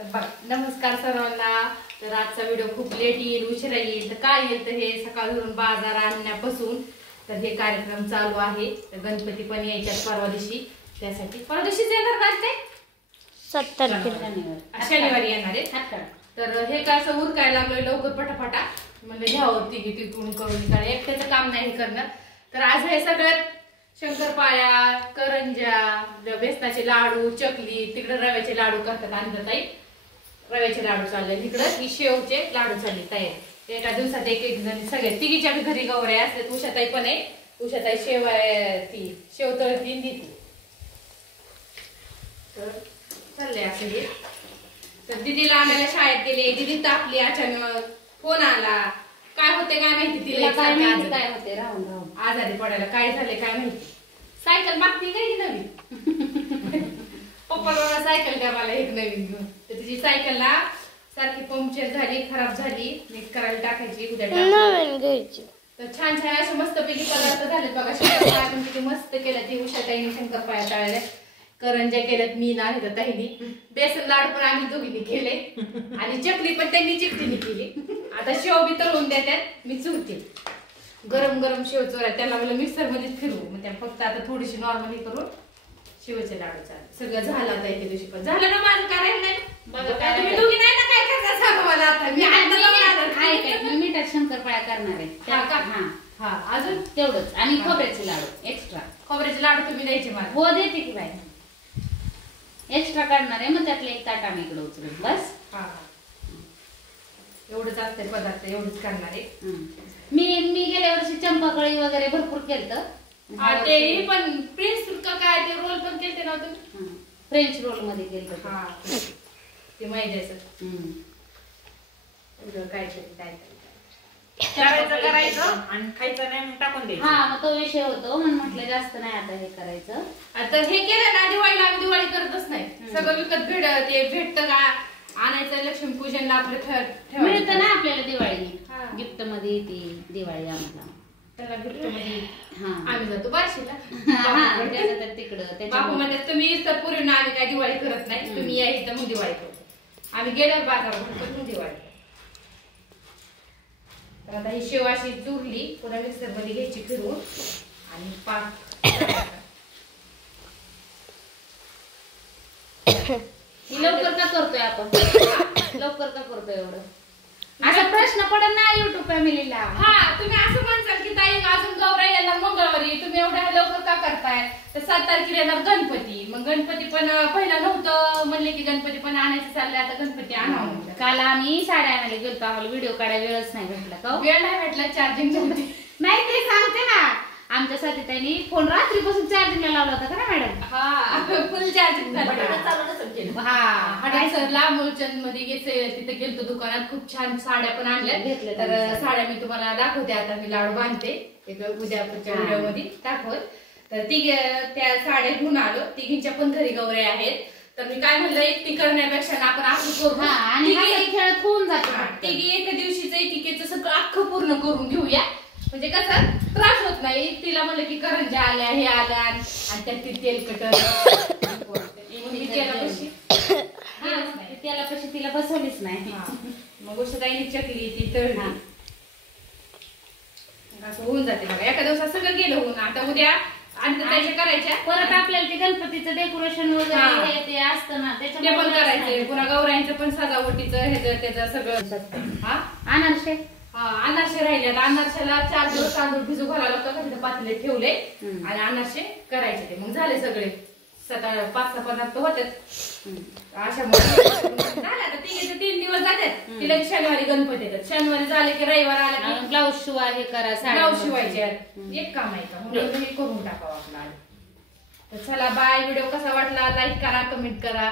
तर बघा, नमस्कार सर्वांना. तर आजचा व्हिडिओ खूप लेट येईल, उशिरा येईल. तर काय येईल तर हे सकाळवरून बाजार आणण्यापासून तर हे कार्यक्रम चालू आहे. तर गणपती पण यायच्यात परवा दिवशी, त्यासाठी परवा दिवशीच येणार का ते 7 शनिवारी येणार आहे. तर हे काय असं उरकायला लागलं लवकर पटापटा, म्हणजे घ्यावं तिघी तिकडून करून कारण एकट्याचं काम नाही करणार. तर आज हे सगळ्यात शंकरपाळ्या, करंज्या, बेसनाचे लाडू, चकली, तिकडे रव्याचे लाडू करतात आणताई. रव्याचे लाडू चालले इकडं, ही शेवचे लाडू चालले तयार. एका दिवसात एक एक जण सगळे तिघीच्या घरी गौऱ्या असतात. उषाताई पण आहे, उषाताई ती शेव तळती देते. तर चाललंय असं हे. तर दिदीला आणायला शाळेत गेले, दिदी तापली अचानक, फोन आला. काय होते काय माहिती तिला, काय होते राहून राहून आजारी पडायला काय झाले काय माहिती. सायकल मागती काय नवीन पप्पा बाबा सायकल द्या मला एक नवीन घेऊन. तर तिची सायकल ना सारखी पंक्चर झाली, खराब झाली, नीट करायला टाकायची, उद्या नवीन घ्यायची. तर छान छान असे मस्त पैकी पदार्थ झाले बघा. शंकरपाळ्या पण किती मस्त केल्या ती उषाताईने, शंकरपाळ्या तळल्या, करंज्या केल्यात मी ना ताईनी, बेसन लाडू पण आम्ही दोघींनी केले आणि चकली पण त्यांनी चिकटीने केली. आता शेव बी तळून देतात, मी चुरते. गरम गरम शेव चोरा त्याला मला मिक्सर मध्ये फिरवू, मग त्या फक्त आता थोडीशी नॉर्मली करून शेवचे लाडू चालू. सगळं झालं आता एके दिवशी. पण झालं ना माझं, करायला नाही बघा. काय तुम्ही दोघी नाही ना काय करता सांगा मला. आता मी मिठात शंकरपाळ्या करणार आहे. हा अजून तेवढंच. आणि खोबऱ्याचे लाडू एक्स्ट्रा. खोबऱ्याचे लाडू तुम्ही द्यायचे मला? हो देते की बाई, एक्स्ट्रा करणार आहे. मग त्यातले एक ताट आम्ही इकडे उचलत बस. हा एवढंच असते पदार्थ, एवढंच करणार आहे. मी गेल्या वर्षी चंपाकळी वगैरे भरपूर केलं. ते पण प्रिन्स काय ते रोल पण केलते ना तुम्ही? फ्रेंच रोल मध्ये केलं. ते मैद्याचं काय करायचं आणि खायचं नाही टाकून द्यायचं. हा मग तो विषय होतो म्हणून म्हटलं जास्त नाही आता हे करायचं. आता हे केलं ना दिवाळीला, आम्ही दिवाळी करतच नाही. सगळं विकत भेटतं का आणायचं. लक्ष्मीपूजनला आपलं मिळतं ना आपल्याला दिवाळी गिफ्ट मध्ये येते दिवाळी आम्हाला. त्याला गिफ्ट मध्ये आम्ही जातो बार्शीला तिकडं. बापू म्हणतात तुम्ही तर पूर्वी ना आम्ही काय दिवाळी करत नाही, तुम्ही या इथं मग दिवाळी करतो. आम्ही गेल्यावर बाजारात मग दिवाळी. तर आता ही शेव अशी चुरली, पुन्हा मिक्सर मध्ये घ्यायची फिरवून आणि पाक लवकर का करतोय आपण? लवकर का करतोय एवढं? असा प्रश्न पडत ना युट्यूब फॅमिलीला. हा तुम्ही असं म्हणसाल की ताई अजून गौराई येणार मंगळवारी, तुम्ही एवढ्या लवकर का करताय? तर 7 तारखेला येणार गणपती. मग गणपती पण पहिला नव्हतं म्हणले की गणपती पण आणायचं चाललंय, आता गणपती आणावं म्हणलं. काल आम्ही साड्या आणायला गेलो, आम्हाला व्हिडिओ काढायला वेळच नाही भेटला. का वेळ नाही भेटला, चार्जिंग नव्हती. नाही ते सांगते ना, आमच्या साठी त्यांनी फोन रात्रीपासून चार्जिंगला लावला होता का ना मॅडम? हा फुल चार्जिंग झालं. हडपसरला मुलचंद मध्ये तिथे गेलतो दुकानात, खूप छान साड्या पण आणल्या. तर साड्या मी तुम्हाला दाखवते. आता मी लाडू बांधते, उद्याच्या व्हिडिओ मध्ये दाखवत. तर त्या साड्या घेऊन आलो. तिघींच्या पण घरी गौऱ्या आहेत. तर मी काय म्हणलं, एकटी करण्यापेक्षा आपण असं करू आणि खेळत होऊन जातो. तिघी एका दिवशीचं एकेचं सगळं अख्खं पूर्ण करून घेऊया, म्हणजे कसं त्रास होत नाही. तिला म्हणलं की करंज्या आल्या, हे आल्या आणि त्यात ती तेलकट त्याला पशी तिला बसवलीच नाही. मग उषाताईने चकली ती तळली, असं होऊन जाते बघा. एका दिवसात सगळं गेलं होऊन. आता उद्या आणि करायच्या, परत आपल्याला ते गणपतीचं डेकोरेशन वगैरे ते असतं ना, ते पण करायचंय. पुन्हा गौराईचं पण सजावटीचं ह्याचं त्याचं सगळं. अनारसे अनारसे राहिले. अनारशाला 4 दिवस तांदूळ भिजू घालायला लागतं, तिथे पातेले ठेवले आणि अनारसे करायचे. ते मग झाले सगळे 5-6 पदार्थ होते अशा. आता 3 दिवस जातात. तिला शनिवारी गणपती येतात. शनिवारी झाले की रविवार आला की ब्लाऊज शिवा, हे करा, ब्लाऊज शिवायचे. एक काम आहे का म्हणून हे करून टाकावं आपलं. तर चला बाय. व्हिडिओ कसा वाटला लाईक करा, कमेंट करा.